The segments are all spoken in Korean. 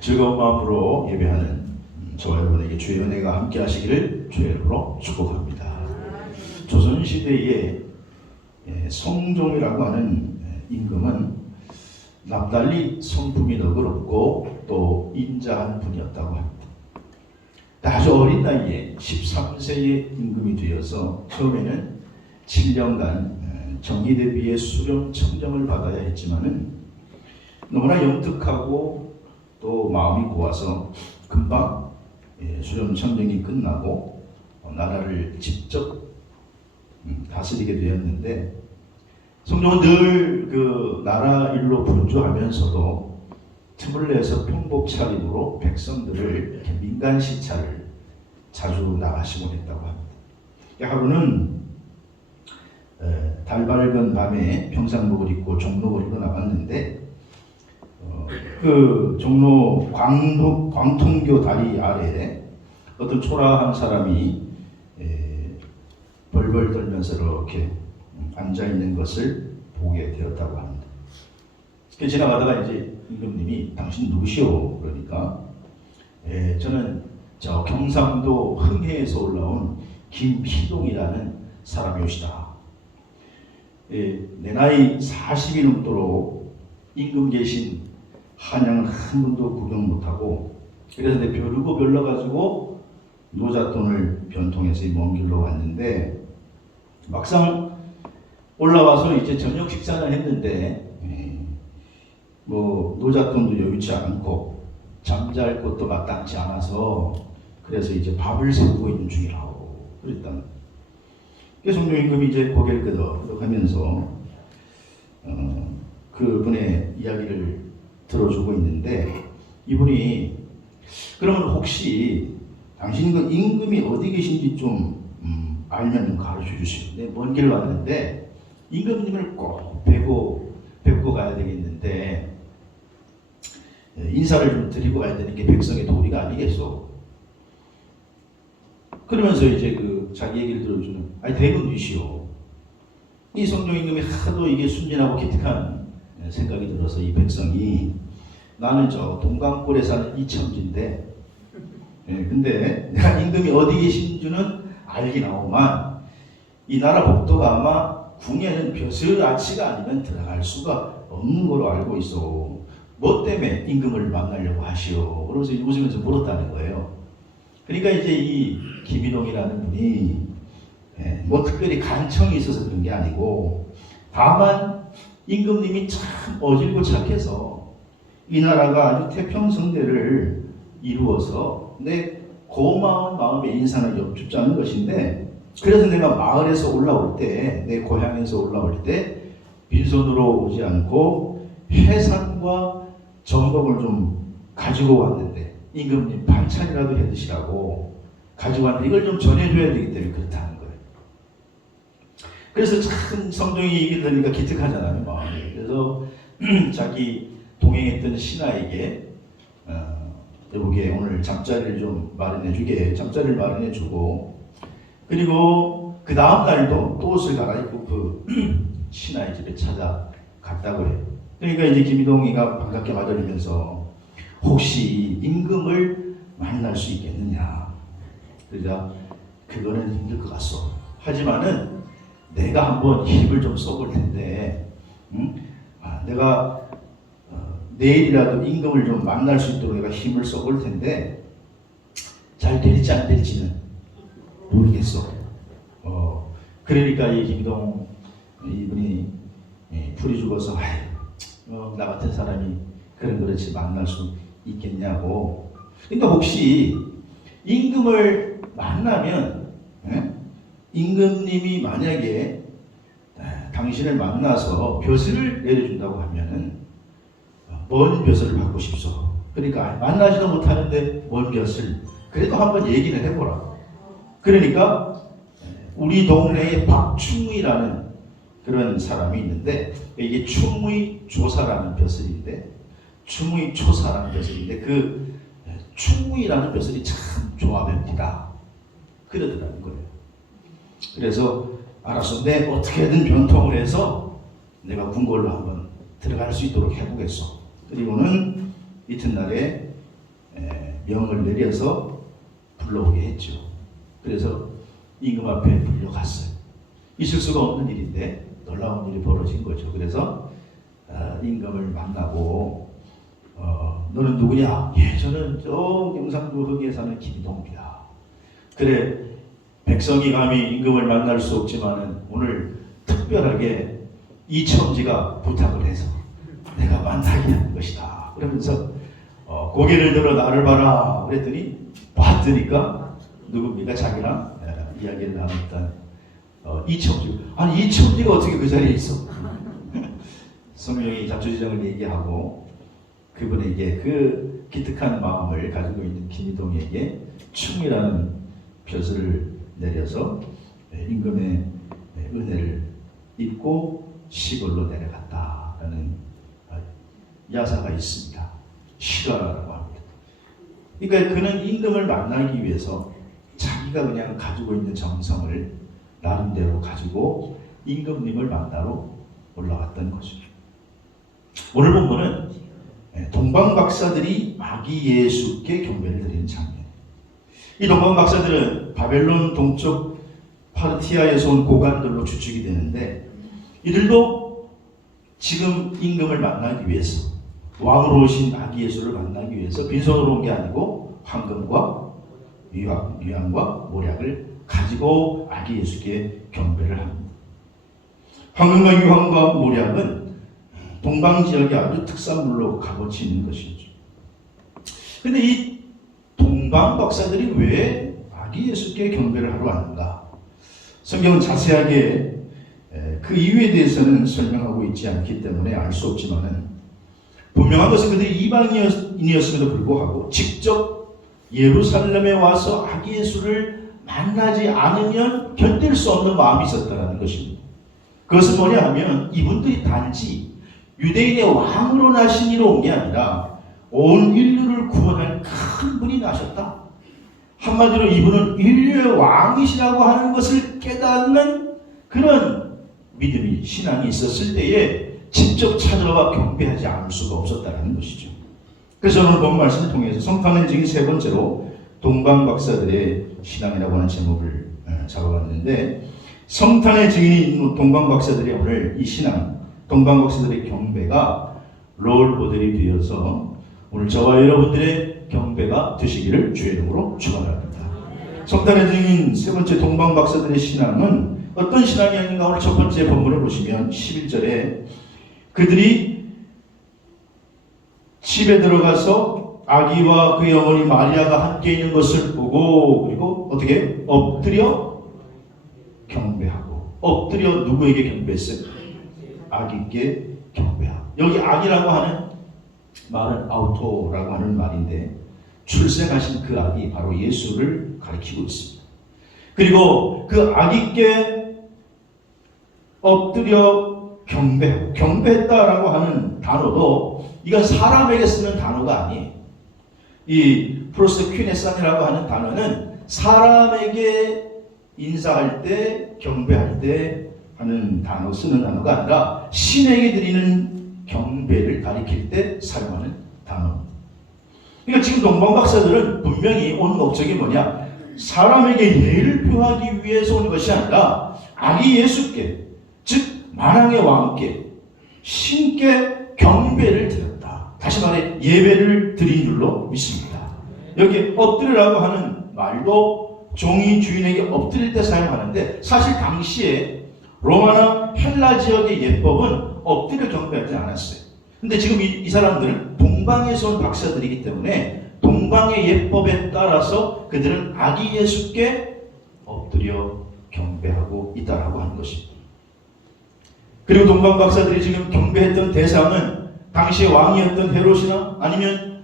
즐거운 마음으로 예배하는 저와 여러분에게 주의 은혜가 함께 하시기를 주의 이름으로 축복합니다. 조선시대에 성종이라고 하는 임금은 납달리 성품이 너그럽고 또 인자한 분이었다고 합니다. 아주 어린 나이에 13세의 임금이 되어서 처음에는 7년간 정의대비의 수령 청정을 받아야 했지만은 너무나 영특하고 또 마음이 고와서 금방 수령 청정이 끝나고 나라를 직접 다스리게 되었는데, 성종은 늘 그 나라 일로 분주하면서도 틈을 내서 평복 차림으로 백성들을 이렇게 민간 시찰을 자주 나가시곤 했다고 합니다. 하루는 달 밝은 밤에 평상복을 입고 종록을 입고 나갔는데 그 종로 광통교 다리 아래에 어떤 초라한 사람이 벌벌 떨면서 이렇게 앉아 있는 것을 보게 되었다고 합니다. 지나가다가 이제 임금님이 당신 누구시오? 그러니까 저는 저 경상도 흥해에서 올라온 김희동이라는 사람이오시다. 내 나이 40이 넘도록 임금 계신 한양을 한 번도 구경 못하고, 그래서 내 벼르고 별러가지고 노잣돈을 변통해서 먼 길로 왔는데, 막상 올라와서 이제 저녁 식사를 했는데 뭐 노잣돈도 여유치 않고 잠잘 것도 마땅치 않아서 그래서 이제 밥을 세우고 있는 중이라고 그랬다. 그래서 성종 임금이 이제 고개를 끄덕끄덕하면서 그분의 이야기를 들어주고 있는데, 이분이 그러면 혹시 당신 그 임금이 어디 계신지 좀 알면 가르쳐 주시오. 먼 길 왔는데 임금님을 꼭 뵙고 가야 되겠는데 인사를 좀 드리고 가야 되는 게 백성의 도리가 아니겠소. 그러면서 이제 그 자기 얘기를 들어주는 대군이시오. 이 성종 임금이 하도 이게 순진하고 기특한 생각이 들어서 이 백성이, 나는 저 동강골에 사는 이첨지인데 근데 내가 임금이 어디 계신 줄은 알긴 하오만 이 나라 복도가 아마 궁에는 벼슬아치가 아니면 들어갈 수가 없는 걸로 알고 있어. 뭐 때문에 임금을 만나려고 하시오? 그러면서 웃으면서 물었다는 거예요. 그러니까 이제 이 김희동이라는 분이 뭐 특별히 간청이 있어서 그런 게 아니고, 다만 임금님이 참 어질고 착해서 이 나라가 아주 태평성대를 이루어서 내 고마운 마음의 인상을 엿줍자는 것인데, 그래서 내가 마을에서 올라올 때, 내 고향에서 올라올 때 빈손으로 오지 않고 해산과 전복을 좀 가지고 왔는데 임금님 반찬이라도 해 드시라고 가지고 왔는데 이걸 좀 전해줘야 되기 때문에 그렇다는 거예요. 그래서 참 성종이 얘기를 들으니까 기특하잖아요, 마음이. 그래서 자기 동행했던 신하에게 여보게 오늘 잠자리를 좀 마련해주게, 잠자리를 마련해주고, 그리고 그 다음 날도 또 옷을 갈아입고 그 신하의 집에 찾아갔다고 해요. 그러니까 이제 김희동이가 반갑게 맞아주면서 혹시 임금을 만날 수 있겠느냐. 그러자 그거는 힘들 것 같소. 하지만은 내가 한번 힘을 좀 써볼 텐데, 내가 내일이라도 임금을 좀 만날 수 있도록 내가 힘을 써볼 텐데 잘 될지 안 될지는 모르겠어. 그러니까 이 김희동 이분이 풀이 죽어서 나 같은 사람이 그렇지 만날 수 있겠냐고. 그러니까 혹시 임금을 만나면 임금님이 만약에 당신을 만나서 벼슬을 내려준다고 하면은 뭔 벼슬을 받고 싶소? 그러니까 만나지도 못하는데 뭔 벼슬? 그래도 한번 얘기는 해보라. 그러니까 우리 동네에 박충의라는 그런 사람이 있는데, 이게 충의 조사라는 벼슬인데, 충의 초사라는 벼슬인데, 그 충의라는 벼슬이 참 조합입니다. 그러더라는 거예요. 그래서 알았어, 내 어떻게든 변통을 해서 내가 궁궐로 한번 들어갈 수 있도록 해보겠어. 그리고는 이튿날에 영을 내려서 불러오게 했죠. 그래서 임금 앞에 불려갔어요. 있을 수가 없는 일인데 놀라운 일이 벌어진 거죠. 그래서 임금을 만나고 너는 누구냐? 예, 저는 저 경상도 흑에 사는 김동입니다. 그래, 백성이 감히 임금을 만날 수 없지만은 오늘 특별하게 이첨지가 부탁을 해서 내가 만나게 한 것이다. 그러면서 고개를 들어 나를 봐라. 그랬더니 봤더니까 누굽니까? 자기랑 이야기를 나눴던 이첨지. 아니 이첨지가 어떻게 그 자리에 있어? 성령이 자초지정을 얘기하고 그분에게 그 기특한 마음을 가지고 있는 김이동에게 충이라는 벼슬을 내려서 임금의 은혜를 입고 시골로 내려갔다라는 야사가 있습니다. 실화라고 합니다. 그러니까 그는 임금을 만나기 위해서 자기가 그냥 가지고 있는 정성을 나름대로 가지고 임금님을 만나러 올라갔던 거죠. 오늘 본문은 동방박사들이 아기 예수께 경배를 드리는 장면. 이 동방박사들은 바벨론 동쪽 파르티아에서 온 고관들로 추측이 되는데 이들도 지금 임금을 만나기 위해서 왕으로 오신 아기 예수를 만나기 위해서 빈손으로 온 게 아니고 황금과 유황과 모략을 가지고 아기 예수께 경배를 합니다. 황금과 유황과 모략은 동방 지역의 아주 특산물로 값어치 있는 것이죠. 그런데 이 동방 박사들이 왜 아기 예수께 경배를 하러 왔는가? 성경은 자세하게 그 이유에 대해서는 설명하고 있지 않기 때문에 알 수 없지만은 분명한 것은 그들이 이방인이었음에도 불구하고 직접 예루살렘에 와서 아기 예수를 만나지 않으면 견딜 수 없는 마음이 있었다는 것입니다. 그것은 뭐냐 하면 이분들이 단지 유대인의 왕으로 나신 이로 온 게 아니라 온 인류를 구원할 큰 분이 나셨다. 한마디로 이분은 인류의 왕이시라고 하는 것을 깨닫는 그런 믿음이 신앙이 있었을 때에 직접 찾아와 경배하지 않을 수가 없었다는 것이죠. 그래서 오늘 본 말씀을 통해서 성탄의 증인 세 번째로 동방박사들의 신앙이라고 하는 제목을 잡아봤는데 성탄의 증인인 동방박사들이 오늘 이 신앙, 동방박사들의 경배가 롤모델이 되어서 오늘 저와 여러분들의 경배가 되시기를 주의 이름으로 축원합니다. 성탄의 증인 세 번째 동방박사들의 신앙은 어떤 신앙이 아닌가? 오늘 첫 번째 본문을 보시면 11절에 그들이 집에 들어가서 아기와 그의 어머니 마리아가 함께 있는 것을 보고 그리고 어떻게? 엎드려 경배하고 엎드려 누구에게 경배했어요? 아기께 경배하고 여기 아기라고 하는 말은 아우토라고 하는 말인데 출생하신 그 아기 바로 예수를 가리키고 있습니다. 그리고 그 아기께 엎드려 경배했다라고 하는 단어도 이건 사람에게 쓰는 단어가 아니에요. 이 프로스퀴네산이라고 하는 단어는 사람에게 인사할 때 경배할 때 하는 단어 쓰는 단어가 아니라 신에게 드리는 경배를 가리킬 때 사용하는 단어입니다. 그러니까 지금 동방박사들은 분명히 온 목적이 뭐냐? 사람에게 예를 표하기 위해서 온 것이 아니라 아기 예수께 즉 만왕의 왕께 신께 경배를 드렸다. 다시 말해 예배를 드린 줄로 믿습니다. 여기 엎드리라고 하는 말도 종이 주인에게 엎드릴 때 사용하는데 사실 당시에 로마나 헬라 지역의 예법은 엎드려 경배하지 않았어요. 근데 지금 이 사람들은 동방에서 온 박사들이기 때문에 동방의 예법에 따라서 그들은 아기 예수께 엎드려 경배하고 있다라고 하는 것입니다. 그리고 동방 박사들이 지금 경배했던 대상은 당시의 왕이었던 헤롯이나 아니면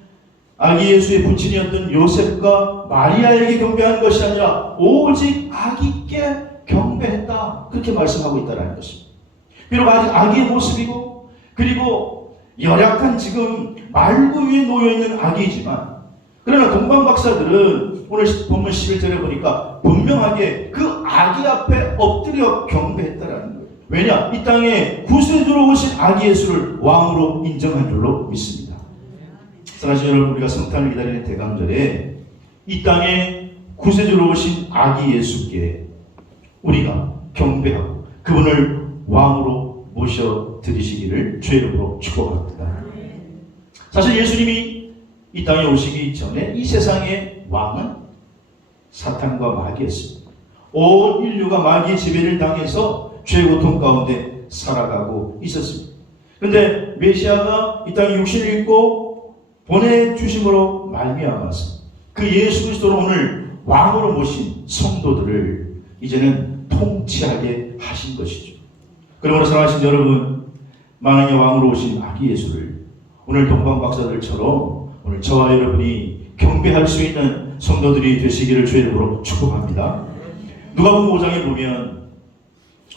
아기 예수의 부친이었던 요셉과 마리아에게 경배한 것이 아니라 오직 아기께 경배했다. 그렇게 말씀하고 있다는 것입니다. 비록 아직 아기의 모습이고 그리고 열약한 지금 말구 위에 놓여있는 아기이지만 그러나 동방 박사들은 오늘 본문 11절에 보니까 분명하게 그 아기 앞에 엎드려 경배했다라는 거예요. 왜냐? 이 땅에 구세주로 오신 아기 예수를 왕으로 인정한 줄로 믿습니다. 사랑하는 여러분, 우리가 성탄을 기다리는 대강절에 이 땅에 구세주로 오신 아기 예수께 우리가 경배하고 그분을 왕으로 모셔드리시기를 주의 이름으로 축복합니다. 사실 예수님이 이 땅에 오시기 전에 이 세상의 왕은 사탄과 마귀였습니다. 온 인류가 마귀의 지배를 당해서 죄의 고통 가운데 살아가고 있었습니다. 그런데 메시아가 이 땅에 육신을 입고 보내주심으로 말미암아서 그 예수 그리스도로 오늘 왕으로 모신 성도들을 이제는 통치하게 하신 것이죠. 그러므로 사랑하신 여러분, 만왕의 왕으로 오신 아기 예수를 오늘 동방 박사들처럼 오늘 저와 여러분이 경배할 수 있는 성도들이 되시기를 주의 이름으로 축복합니다. 누가복음 5장에 보면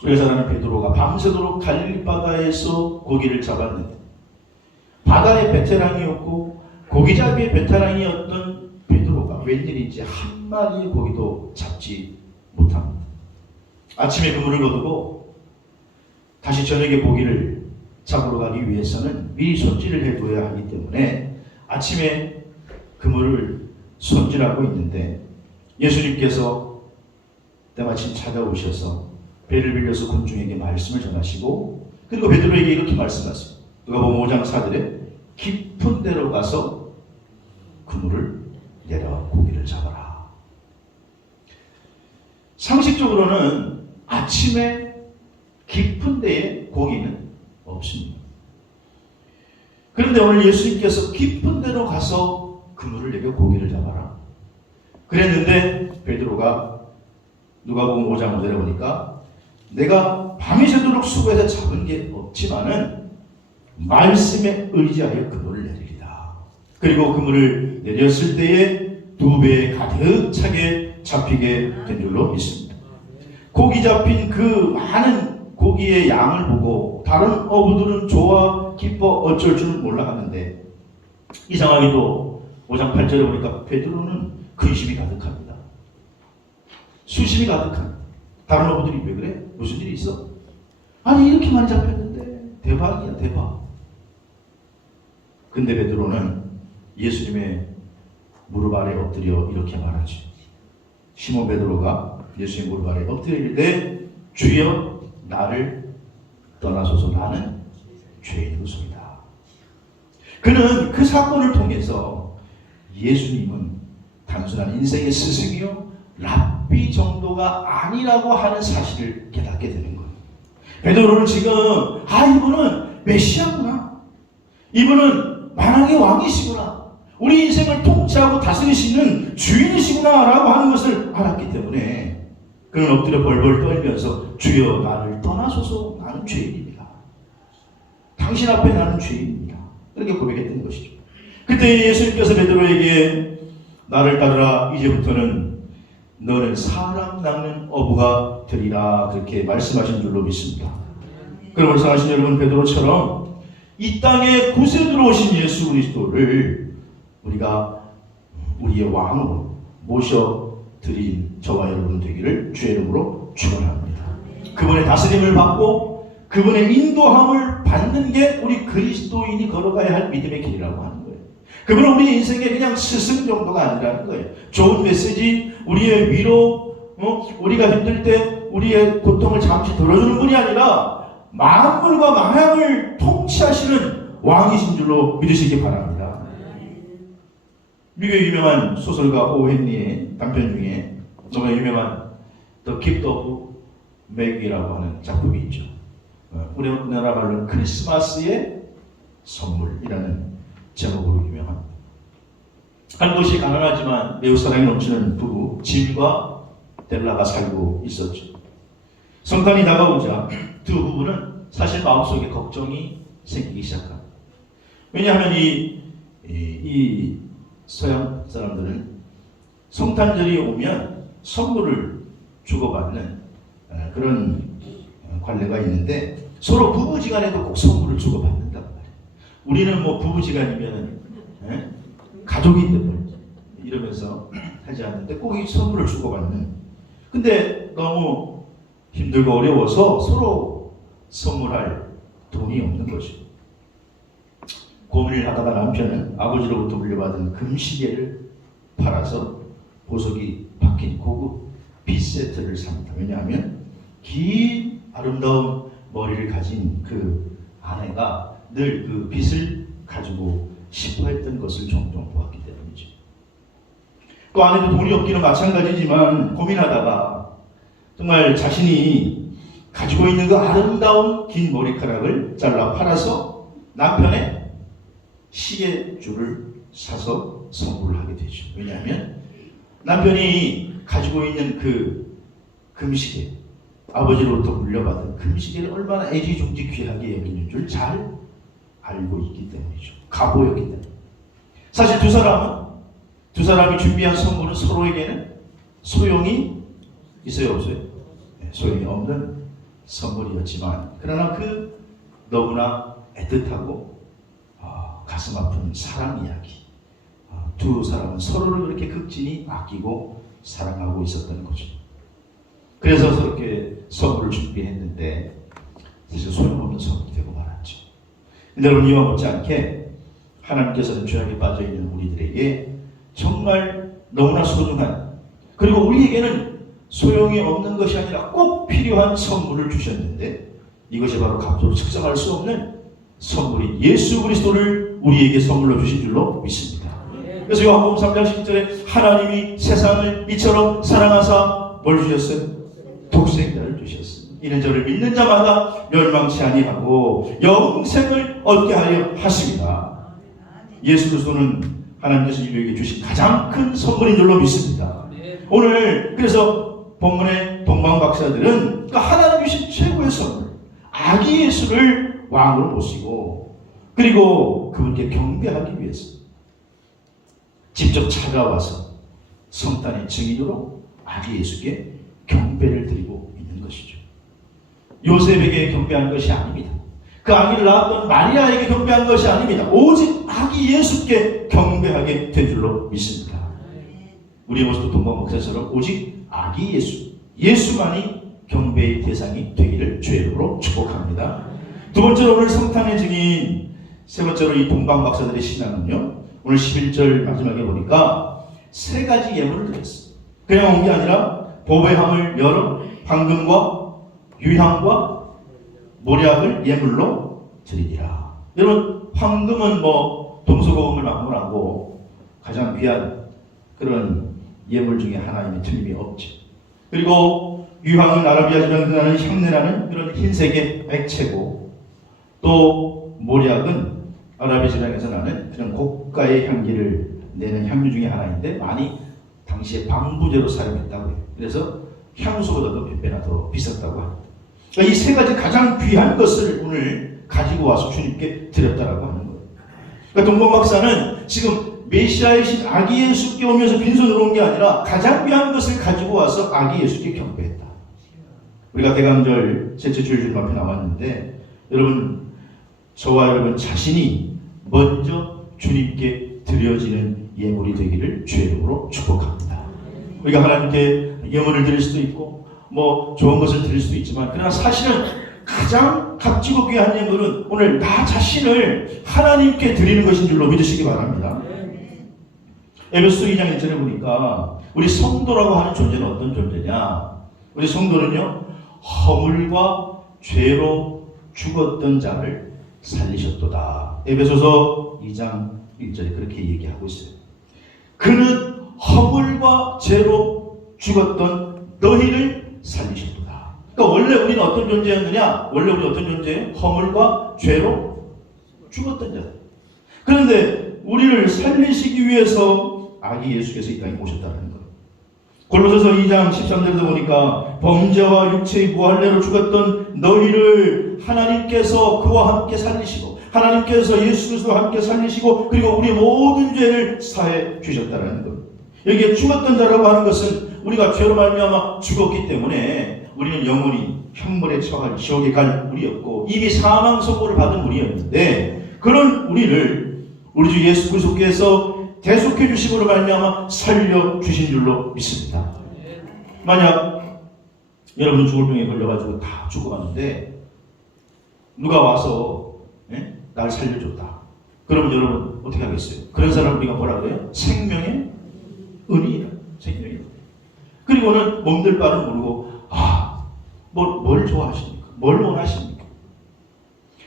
우리가 잘 아는 베드로가 밤새도록 갈릴리 바다에서 고기를 잡았는데 바다의 베테랑이었고 고기잡이의 베테랑이었던 베드로가 웬일인지 한 마리의 고기도 잡지 못합니다. 아침에 그물을 거두고 다시 저녁에 고기를 잡으러 가기 위해서는 미리 손질을 해둬야 하기 때문에 아침에 그물을 손질하고 있는데 예수님께서 때마침 찾아오셔서 배를 빌려서 군중에게 말씀을 전하시고 그리고 베드로에게 이렇게 말씀하셨습니다. 누가복음 5장 4절에 깊은 데로 가서 그물을 내려 고기를 잡아라. 상식적으로는 아침에 깊은 데에 고기는 없습니다. 그런데 오늘 예수님께서 깊은 데로 가서 그물을 내려 고기를 잡아라 그랬는데 베드로가 누가복음 5장 5절에 보니까 내가 밤이 새도록 수고해서 잡은 게 없지만은 말씀에 의지하여 그물을 내리리다. 그리고 그물을 내렸을 때에 2배 가득 차게 잡히게 된 줄로 믿습니다. 고기 잡힌 그 많은 고기의 양을 보고 다른 어부들은 좋아 기뻐 어쩔 줄은 몰라 하는데 이상하게도 5장 8절에 보니까 베드로는 근심이 가득합니다. 수심이 가득합니다. 다른 어부들이 왜 그래? 무슨 일이 있어? 아니 이렇게 많이 잡혔는데 대박이야 대박. 근데 베드로는 예수님의 무릎 아래 엎드려 이렇게 말하지. 시몬 베드로가 예수의 무릎 아래 엎드릴 때 주여 나를 떠나소서 나는 죄인이소이다. 그는 그 사건을 통해서 예수님은 단순한 인생의 스승이요 랍비 정도가 아니라고 하는 사실을 깨닫게 되는 거예요. 베드로는 지금 이분은 메시아구나. 이분은 만왕의 왕이시구나. 우리 인생을 통치하고 다스리시는 주인이시구나 라고 하는 것을 알았기 때문에 그는 엎드려 벌벌 떨면서 주여 나를 떠나소서 나는 죄인입니다. 당신 앞에 나는 죄인입니다. 그렇게 고백했던 것이죠. 그때 예수님께서 베드로에게 나를 따르라 이제부터는 너는 사람 낚는 어부가 되리라 그렇게 말씀하신 줄로 믿습니다. 그러므로 사랑하신 여러분 베드로처럼 이 땅에 구세주로 오신 예수 그리스도를 우리가 우리의 왕으로 모셔드린 저와 여러분 되기를 주의 이름으로 축원합니다. 그분의 다스림을 받고 그분의 인도함을 받는 게 우리 그리스도인이 걸어가야 할 믿음의 길이라고 하는 거예요. 그분은 우리 인생의 그냥 스승 정도가 아니라는 거예요. 좋은 메시지, 우리의 위로, 우리가 힘들 때 우리의 고통을 잠시 덜어주는 분이 아니라 만물과 만양을 통치하시는 왕이신 줄로 믿으시기 바랍니다. 미국의 유명한 소설가 오헨리의 단편 중에 너무 유명한 The Gift of Maggie라고 하는 작품이 있죠. 우리나라 말로는 크리스마스의 선물이라는 제목으로 유명합니다. 한 곳이 가난하지만 매우 사랑이 넘치는 부부 짐과 델라가 살고 있었죠. 성탄이 다가오자 두 부부는 사실 마음속에 걱정이 생기기 시작합니다. 왜냐하면 이 서양 사람들은 성탄절이 오면 선물을 주고받는 그런 관례가 있는데 서로 부부지간에도 꼭 선물을 주고받는단 말이에요. 우리는 뭐 부부지간이면 가족인데 뭐 이러면서 하지 않는데 꼭 이 선물을 주고받는. 근데 너무 힘들고 어려워서 서로 선물할 돈이 없는 거죠. 고민을 하다가 남편은 아버지로부터 물려받은 금시계를 팔아서 보석이 박힌 고급 빗세트를 삽니다. 왜냐하면 긴 아름다운 머리를 가진 그 아내가 늘 그 빗을 가지고 싶어 했던 것을 종종 보았기 때문이죠. 또 아내도 돈이 없기는 마찬가지지만 고민하다가 정말 자신이 가지고 있는 그 아름다운 긴 머리카락을 잘라 팔아서 남편의 시계줄을 사서 선물을 하게 되죠. 왜냐하면 남편이 가지고 있는 그 금시계, 아버지로부터 물려받은 금시계를 얼마나 애지중지 귀하게 여기는 줄 잘 알고 있기 때문이죠. 가보였기 때문에. 사실 두 사람이 준비한 선물은 서로에게는 소용이 있어요, 없어요? 네, 소용이 없는 선물이었지만, 그러나 그 너무나 애틋하고 가슴 아픈 사랑 이야기, 두 사람은 서로를 그렇게 극진히 아끼고 사랑하고 있었던 거죠. 그래서 그렇게 선물을 준비했는데 사실 소용없는 선물이 되고 말았죠. 근데 여러분, 이와 못지않게 하나님께서는 죄악에 빠져있는 우리들에게 정말 너무나 소중한, 그리고 우리에게는 소용이 없는 것이 아니라 꼭 필요한 선물을 주셨는데, 이것이 바로 값으로 측정할 수 없는 선물인 예수 그리스도를 우리에게 선물로 주신 줄로 믿습니다. 그래서 요한복음 3장 10절에 하나님이 세상을 이처럼 사랑하사 뭘 주셨어요? 독생자를 주셨어요. 이는 저를 믿는 자마다 멸망치 아니하고 영생을 얻게 하려 하십니다. 예수 그리스도는 하나님께서 인류에게 주신 가장 큰 선물인 줄로 믿습니다. 오늘 그래서 본문의 동방 박사들은 하나님 주신 최고의 선물, 아기 예수를 왕으로 모시고, 그리고 그분께 경배하기 위해서 직접 찾아와서 성탄의 증인으로 아기 예수께 경배를 드리고 있는 것이죠. 요셉에게 경배한 것이 아닙니다. 그 아기를 낳았던 마리아에게 경배한 것이 아닙니다. 오직 아기 예수께 경배하게 된 줄로 믿습니다. 우리의 모습도 동방 목사처럼 오직 아기 예수만이 경배의 대상이 되기를 주의 이름으로 축복합니다. 두 번째로 오늘 성탄의 증인, 세 번째로 이 동방 박사들의 신앙은요, 오늘 11절 마지막에 보니까 세 가지 예물을 드렸어요. 그냥 온 게 아니라 보배함을 여러 황금과 유향과 모략을 예물로 드리니라. 여러분, 황금은 동서고금을 막론하고 가장 귀한 그런 예물 중에 하나임에 틀림이 없죠. 그리고 유향은 아라비아 지방에서 나는 향내나는 그런 흰색의 액체고, 또 모략은 아라비아 지방에서 나는 그런 고가의 향기를 내는 향유 중에 하나인데 많이 당시에 방부제로 사용했다고 해요. 그래서 향수보다도 몇 배나 더 비쌌다고 합니다. 그러니까 이 세 가지 가장 귀한 것을 오늘 가지고 와서 주님께 드렸다라고 하는 거예요. 그러니까 동방 박사는 지금 메시아이신 아기 예수께 오면서 빈손으로 온 게 아니라 가장 귀한 것을 가지고 와서 아기 예수께 경배했다. 우리가 대강절 셋째 주일 주님 앞에 나왔는데, 여러분, 저와 여러분 자신이 먼저 주님께 드려지는 예물이 되기를 주의 이름으로 축복합니다. 우리가 하나님께 예물을 드릴 수도 있고 좋은 것을 드릴 수도 있지만, 그러나 사실은 가장 값지고 귀한 예물은 오늘 나 자신을 하나님께 드리는 것인 줄로 믿으시기 바랍니다. 에베소서 2장 1절에 보니까 우리 성도라고 하는 존재는 어떤 존재냐? 우리 성도는요, 허물과 죄로 죽었던 자를 살리셨도다. 에베소서 2장 1절에 그렇게 얘기하고 있어요. 그는 허물과 죄로 죽었던 너희를 살리셨도다. 그러니까 원래 우리는 어떤 존재였느냐? 원래 우리 어떤 존재예요? 허물과 죄로 죽었던 자. 그런데 우리를 살리시기 위해서 아기 예수께서 이 땅에 오셨다는 거예요. 골로새서 2장 13절에도 보니까 범죄와 육체의 무할례로 죽었던 너희를 하나님께서 그와 함께 살리시고, 하나님께서 예수 그리스도와 함께 살리시고, 그리고 우리의 모든 죄를 사해 주셨다는 것. 여기에 죽었던 자라고 하는 것은 우리가 죄로 말미암아 죽었기 때문에 우리는 영원히 형벌에 처할 지옥에 갈 우리였고, 이미 사망 선고를 받은 우리였는데, 그런 우리를 우리 주 예수 그리스도께서 대속해 주심으로 말미암아 살려 주신 줄로 믿습니다. 만약 여러분 죽을 병에 걸려가지고 다 죽어가는데 누가 와서 날 살려줬다. 그러면 여러분 어떻게 하겠어요? 그런 사람 우리가 뭐라 그래요? 생명의 은이다. 생명의 은. 그리고는 몸들 바를 모르고 뭘 좋아하십니까? 뭘 원하십니까?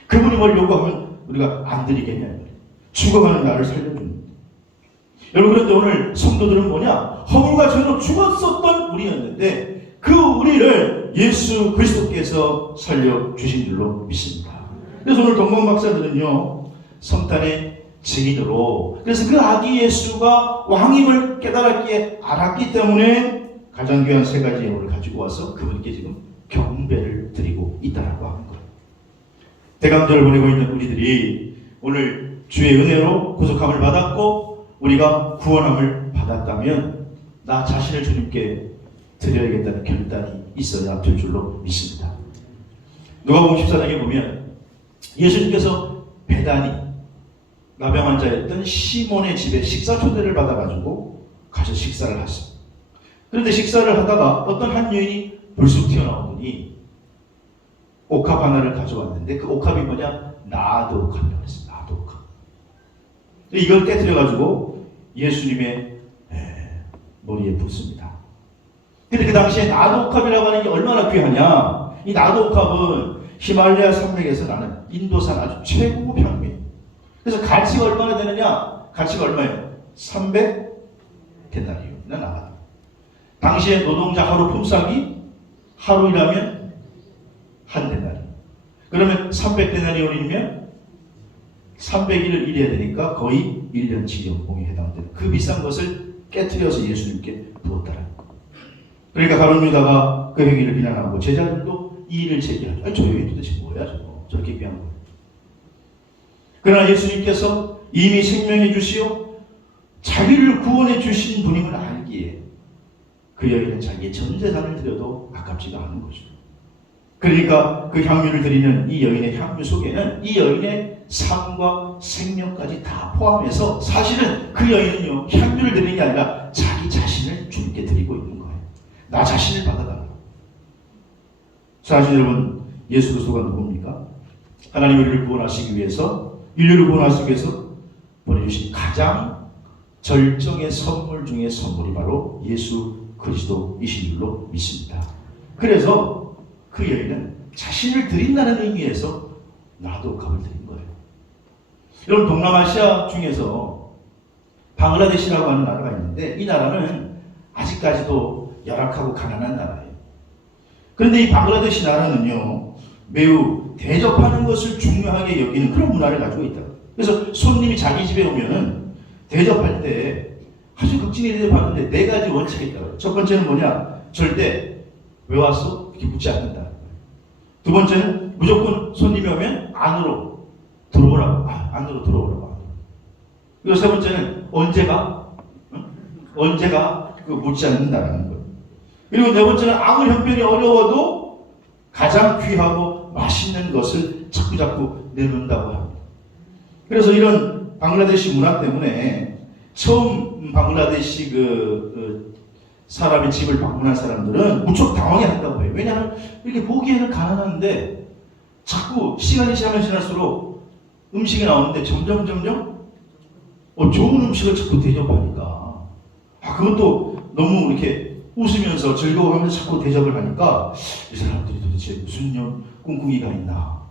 그분이 뭘 요구하면 우리가 안 드리겠냐? 죽어가는 나를 살려줍니다. 여러분, 그런데 오늘 성도들은 뭐냐? 허물과 죄로 죽었었던 우리였는데 그 우리를 예수 그리스도께서 살려주신 줄로 믿습니다. 그래서 오늘 동방박사들은요, 성탄의 증인으로, 그래서 그 아기 예수가 왕임을 깨달았기에 알았기 때문에 가장 귀한 세 가지 예물을 가지고 와서 그분께 지금 경배를 드리고 있다라고 하는 거예요. 대강절을 보내고 있는 우리들이 오늘 주의 은혜로 구속함을 받았고 우리가 구원함을 받았다면 나 자신을 주님께 드려야겠다는 결단이 있어야 될 줄로 믿습니다. 누가복음 14장에 보면 예수님께서 베다니 나병 환자였던 시몬의 집에 식사 초대를 받아가지고 가서 식사를 하셨습니다. 그런데 식사를 하다가 어떤 한 여인이 불쑥 튀어나오더니 옥합 하나를 가져왔는데 그 옥합이 뭐냐? 나도옥합이라고 했어요. 나도옥합. 이걸 깨뜨려가지고 예수님의 머리에 붓습니다. 근데 그 당시에 나도옥합이라고 하는 게 얼마나 귀하냐? 이 나도옥합은 히말라야 산맥에서 나는 인도산 아주 최고 평민. 그래서 가치가 얼마나 되느냐? 가치가 얼마예요? 300데나리온이나 나가다. 당시에 노동자 하루 품삯이 하루 일하면 한 데나리. 그러면 300데나리온이면 300일을 일해야 되니까 거의 1년치 연봉에 해당되는 그 비싼 것을 깨트려서 예수님께 부었다라. 그러니까 가룟 유다가 그 행위를 비난하고 제자들도 이 일을 제기하죠. 아니 저 여인 도대체 뭐야 저거. 저렇게 귀한 거. 그러나 예수님께서 이미 생명해 주시오 자기를 구원해 주신 분임을 알기에 그 여인은 자기의 전 재산을 드려도 아깝지가 않은 거죠. 그러니까 그 향유를 드리는 이 여인의 향유 속에는 이 여인의 삶과 생명까지 다 포함해서 사실은 그 여인은요 향유를 드리는 게 아니라 자기 자신을 주님께 드리고 있는 거예요. 나 자신을 받아달라고. 사실 여러분 예수 그리스도가 누굽니까? 하나님 우리를 구원하시기 위해서 인류를 구원하시기 위해서 보내주신 가장 절정의 선물 중에 선물이 바로 예수 그리스도이신 줄로 믿습니다. 그래서 그 여인은 자신을 드린다는 의미에서 나도옥합을 드린 거예요. 여러분 동남아시아 중에서 방글라데시라고 하는 나라가 있는데 이 나라는 아직까지도 열악하고 가난한 나라예요. 그런데 이 방글라데시 나라는요 매우 대접하는 것을 중요하게 여기는 그런 문화를 가지고 있다. 그래서 손님이 자기 집에 오면은 대접할 때 아주 극진히 대접하는데 네 가지 원칙이 있다고요. 첫 번째는 뭐냐? 절대 왜 왔어? 이렇게 묻지 않는다. 두 번째는 무조건 손님이 오면 안으로 들어오라고. 안으로 들어오라고. 그리고 세 번째는 언제가? 응? 언제가? 그거 묻지 않는다라는 거예요. 그리고 네 번째는 아무 형편이 어려워도 가장 귀하고 맛있는 것을 자꾸자꾸 내놓는다고 합니다. 그래서 이런 방글라데시 문화 때문에 처음 방글라데시 사람의 집을 방문한 사람들은 무척 당황해 한다고 해요. 왜냐하면 이렇게 보기에는 가난한데 자꾸 시간이 지나면 지날수록 음식이 나오는데 점점 좋은 음식을 자꾸 대접하니까 그것도 너무 이렇게 웃으면서 즐거워하면서 자꾸 대접을 하니까 이 사람들이 도대체 무슨 꿍꿍이가 있나?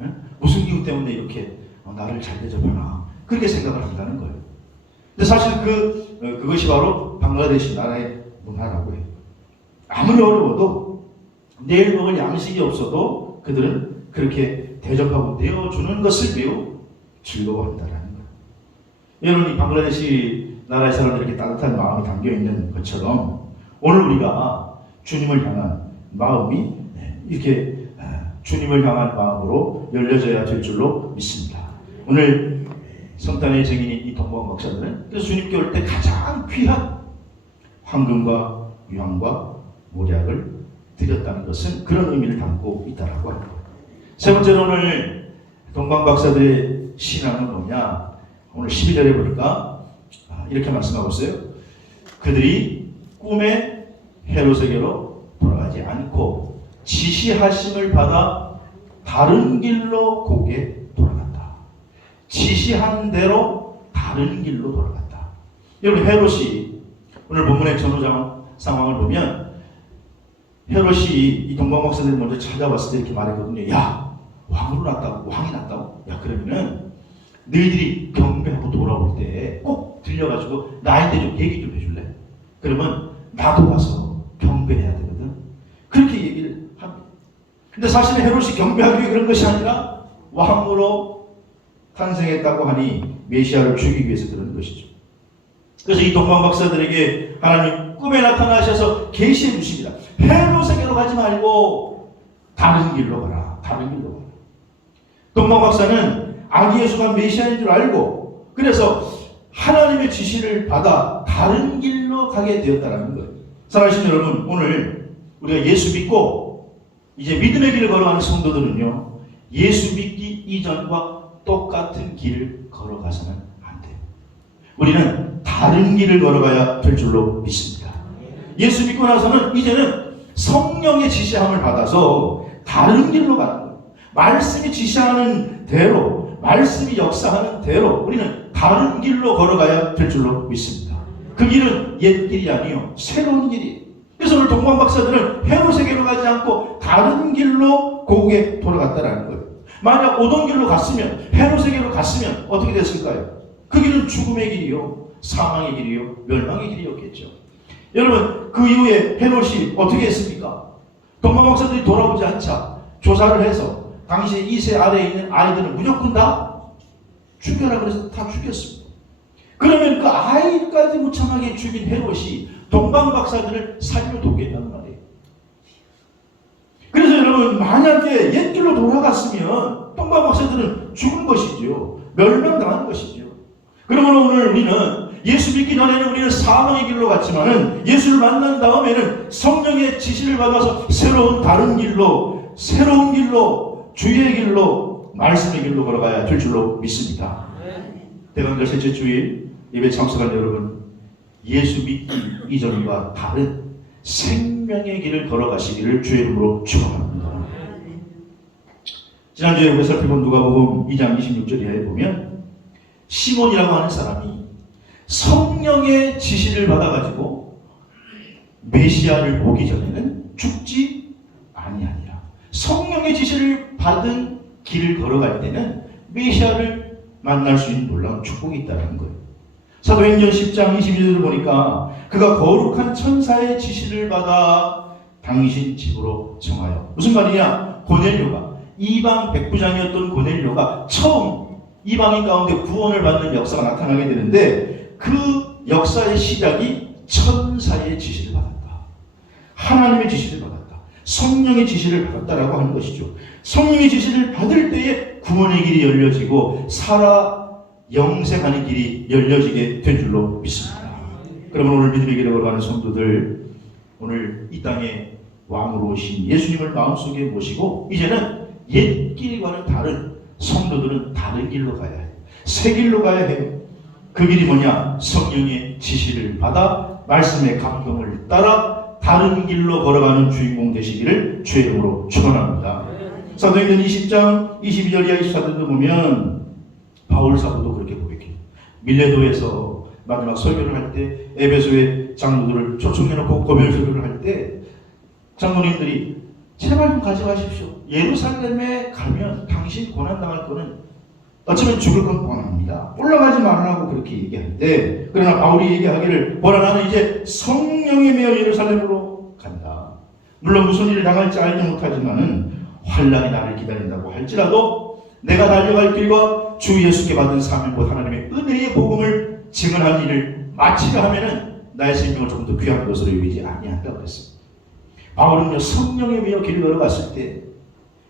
에? 무슨 이유 때문에 이렇게 나를 잘 대접하나? 그렇게 생각을 한다는 거예요. 근데 사실 그것이 바로 방글라데시 나라의 문화라고 해요. 아무리 어려워도 내일 먹을 양식이 없어도 그들은 그렇게 대접하고 내어주는 것을 매우 즐거워한다라는 거예요. 여러분 이 방글라데시 나라의 사람들이 이렇게 따뜻한 마음이 담겨있는 것처럼 오늘 우리가 주님을 향한 마음이 이렇게 주님을 향한 마음으로 열려져야 될 줄로 믿습니다. 오늘 성탄의 증인인 이 동방박사들은 그래서 주님께 올 때 가장 귀한 황금과 유황과 모략을 드렸다는 것은 그런 의미를 담고 있다라고 합니다. 세 번째로 오늘 동방박사들의 신앙은 뭐냐? 오늘 12절에 보니까 이렇게 말씀하고 있어요. 그들이 꿈에 헤롯에게로 돌아가지 않고 지시하심을 받아 다른 길로 고개 돌아간다. 지시하는 대로 다른 길로 돌아갔다. 여러분, 헤롯이 오늘 본문의 전후 상황을 보면 헤롯이 이 동방박사들을 먼저 찾아왔을 때 이렇게 말했거든요. 야, 왕이 났다고? 야, 그러면은 너희들이 경배하고 돌아올 때 꼭 들려가지고 나한테 좀 얘기 좀 해줄래? 그러면 나도 와서 경배해야 되거든. 그렇게 얘기를 합니다. 근데 사실은 헤롯이 경배하기 위해 그런 것이 아니라 왕으로 탄생했다고 하니 메시아를 죽이기 위해서 그런 것이죠. 그래서 이 동방박사들에게 하나님 꿈에 나타나셔서 계시해 주십니다. 헤롯에게로 가지 말고 다른 길로 가라. 다른 길로 가라. 동방박사는 아기 예수가 메시아인 줄 알고 그래서 하나님의 지시를 받아 다른 길로 가게 되었다는 거예요. 사랑하시는 여러분, 오늘 우리가 예수 믿고 이제 믿음의 길을 걸어가는 성도들은요, 예수 믿기 이전과 똑같은 길을 걸어가서는 안 돼요. 우리는 다른 길을 걸어가야 될 줄로 믿습니다. 예수 믿고 나서는 이제는 성령의 지시함을 받아서 다른 길로 가는 거예요. 말씀이 지시하는 대로, 말씀이 역사하는 대로 우리는 다른 길로 걸어가야 될 줄로 믿습니다. 그 길은 옛 길이 아니요, 새로운 길이에요. 그래서 오늘 동방박사들은 헤롯에게로 가지 않고 다른 길로 고국에 돌아갔다라는 거예요. 만약 오던 길로 갔으면, 헤롯에게로 갔으면 어떻게 됐을까요? 그 길은 죽음의 길이요, 사망의 길이요, 멸망의 길이었겠죠. 여러분, 그 이후에 헤롯이 어떻게 했습니까? 동방박사들이 돌아오지 않자 조사를 해서 당시 2세 아래에 있는 아이들은 무조건 다 죽여라 그래서 다 죽였습니다. 그러면 그 아이까지 무참하게 죽인 헤롯이 동방박사들을 살려두겠다는 말이에요. 그래서 여러분, 만약에 옛길로 돌아갔으면 동방박사들은 죽은 것이죠. 멸망당한 것이죠. 그러면 오늘 우리는 예수 믿기 전에는 우리는 사망의 길로 갔지만은 예수를 만난 다음에는 성령의 지시를 받아서 새로운 다른 길로, 새로운 길로, 주의 길로, 말씀의 길로 걸어가야 될 줄로 믿습니다. 대강절 셋째 주일 예배 참석한 여러분, 예수 믿기 이전과 다른 생명의 길을 걸어가시기를 주의 이름으로 축원합니다. 지난주에 우리가 살펴본 누가복음 2장 26절 이하에 보면 시몬이라고 하는 사람이 성령의 지시를 받아가지고 메시아를 보기 전에는 죽지 아니하니라. 성령의 지시를 받은 길을 걸어갈 때는 메시아를 만날 수 있는 놀라운 축복이 있다는 거예요. 사도행전 10장 22절을 보니까 그가 거룩한 천사의 지시를 받아 당신 집으로 청하여, 무슨 말이냐? 고넬료가, 이방 백부장이었던 고넬료가 처음 이방인 가운데 구원을 받는 역사가 나타나게 되는데 그 역사의 시작이 천사의 지시를 받았다. 하나님의 지시를 받았다. 성령의 지시를 받았다라고 하는 것이죠. 성령의 지시를 받을 때에 구원의 길이 열려지고 살아 영생하는 길이 열려지게 된 줄로 믿습니다. 그러면 오늘 믿음의 길을 걸어가는 성도들, 오늘 이 땅에 왕으로 오신 예수님을 마음속에 모시고 이제는 옛 길과는 다른, 성도들은 다른 길로 가야 해요. 새 길로 가야 해요. 그 길이 뭐냐? 성령의 지시를 받아 말씀의 감동을 따라 다른 길로 걸어가는 주인공 되시기를 주의 이름으로 축원합니다. 사도행전 20장 22절 이하 24절도 보면 바울 사도도 그렇게 고백해요. 밀레도에서 마지막 설교를 할 때 에베소의 장로들을 초청해놓고 고별 설교를 할 때 장로님들이 제발 좀 가져가십시오. 예루살렘에 가면 당신 고난당할 거는 어쩌면 죽을 건 고난입니다. 올라가지 말라고 그렇게 얘기하는데, 그러나 바울이 얘기하기를 보라, 나는 이제 성령에 매여 예루살렘으로 간다. 물론 무슨 일을 당할지 알지 못하지만은 환난이 나를 기다린다고 할지라도 내가 달려갈 길과 주 예수께 받은 사명과 하나님의 은혜의 복음을 증언하는 일을 마치려 하면은 나의 생명을 조금 더 귀한 것으로 여기지 아니한다고 그랬습니다. 바울은요, 성령에 매여 길을 걸어갔을 때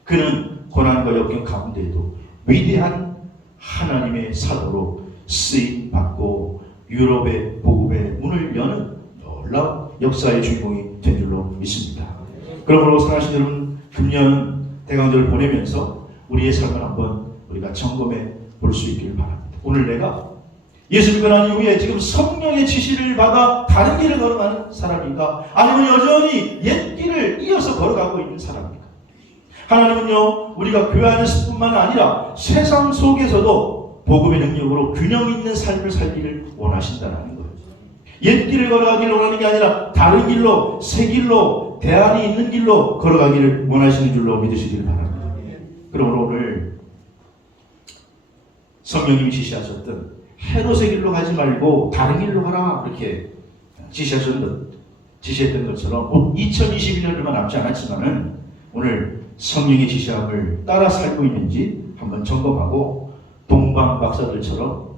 그는 고난과 역경 가운데에도 위대한 하나님의 사도로 쓰임 받고 유럽의 복음의 문을 여는 놀라운 역사의 주인공이 된 줄로 믿습니다. 그러므로 사랑하시는 여러분, 금년 대강절을 보내면서 우리의 삶을 한번 우리가 점검해 볼 수 있기를 바랍니다. 오늘 내가 예수 믿고 난 이후에 지금 성령의 지시를 받아 다른 길을 걸어가는 사람인가? 아니면 여전히 옛 길을 이어서 걸어가고 있는 사람인가? 하나님은요, 우리가 교회 안에서뿐만 아니라 세상 속에서도 복음의 능력으로 균형 있는 삶을 살기를 원하신다는 거예요. 옛 길을 걸어가기를 원하는 게 아니라 다른 길로, 새 길로, 대안이 있는 길로 걸어가기를 원하시는 줄로 믿으시길 바랍니다. 그러므로 오늘 성령님이 지시하셨던 헤롯의 길로 가지 말고 다른 길로 가라 이렇게 지시했던 것처럼 2021년 얼마 남지 않았지만은 오늘 성령의 지시함을 따라 살고 있는지 한번 점검하고 동방 박사들처럼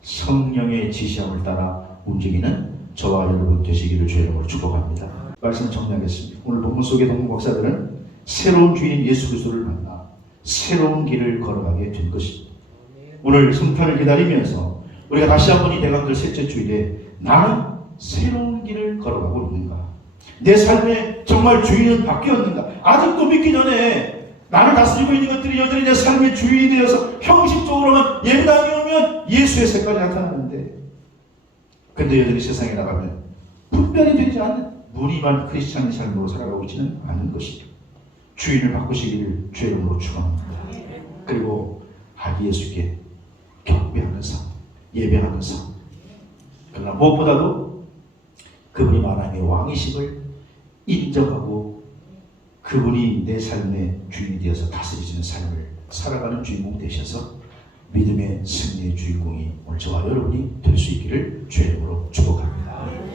성령의 지시함을 따라 움직이는 저와 여러분 되시기를 주의 이름으로 축복합니다. 말씀 정리하겠습니다. 오늘 본문 속의 동방 박사들은 새로운 주인 예수 그리스도를 만나 새로운 길을 걸어가게 된 것입니다. 오늘 성탄을 기다리면서 우리가 다시 한번 이 대강절 셋째 주일에 나는 새로운 길을 걸어가고 있는가? 내 삶에 정말 주인은 바뀌었는가? 아직도 믿기 전에 나를 다스리고 있는 것들이 여전히 내 삶의 주인이 되어서 형식적으로만 예배당에 오면 예수의 색깔이 나타나는데 근데 여전히 세상에 나가면 분별이 되지 않는 무늬만 크리스찬의 삶으로 살아가고 있지는 않은 것이죠. 주인을 바꾸시기를 주의 이름으로 축원합니다. 그리고 아기 예수께 경배하는 삶, 예배하는 삶. 그러나 무엇보다도 그분이 만왕의 왕이심을 인정하고 그분이 내 삶의 주인이 되어서 다스리시는 삶을 살아가는 주인공 되셔서 믿음의 승리의 주인공이 오늘 저와 여러분이 될 수 있기를 주의 이름으로 축복합니다.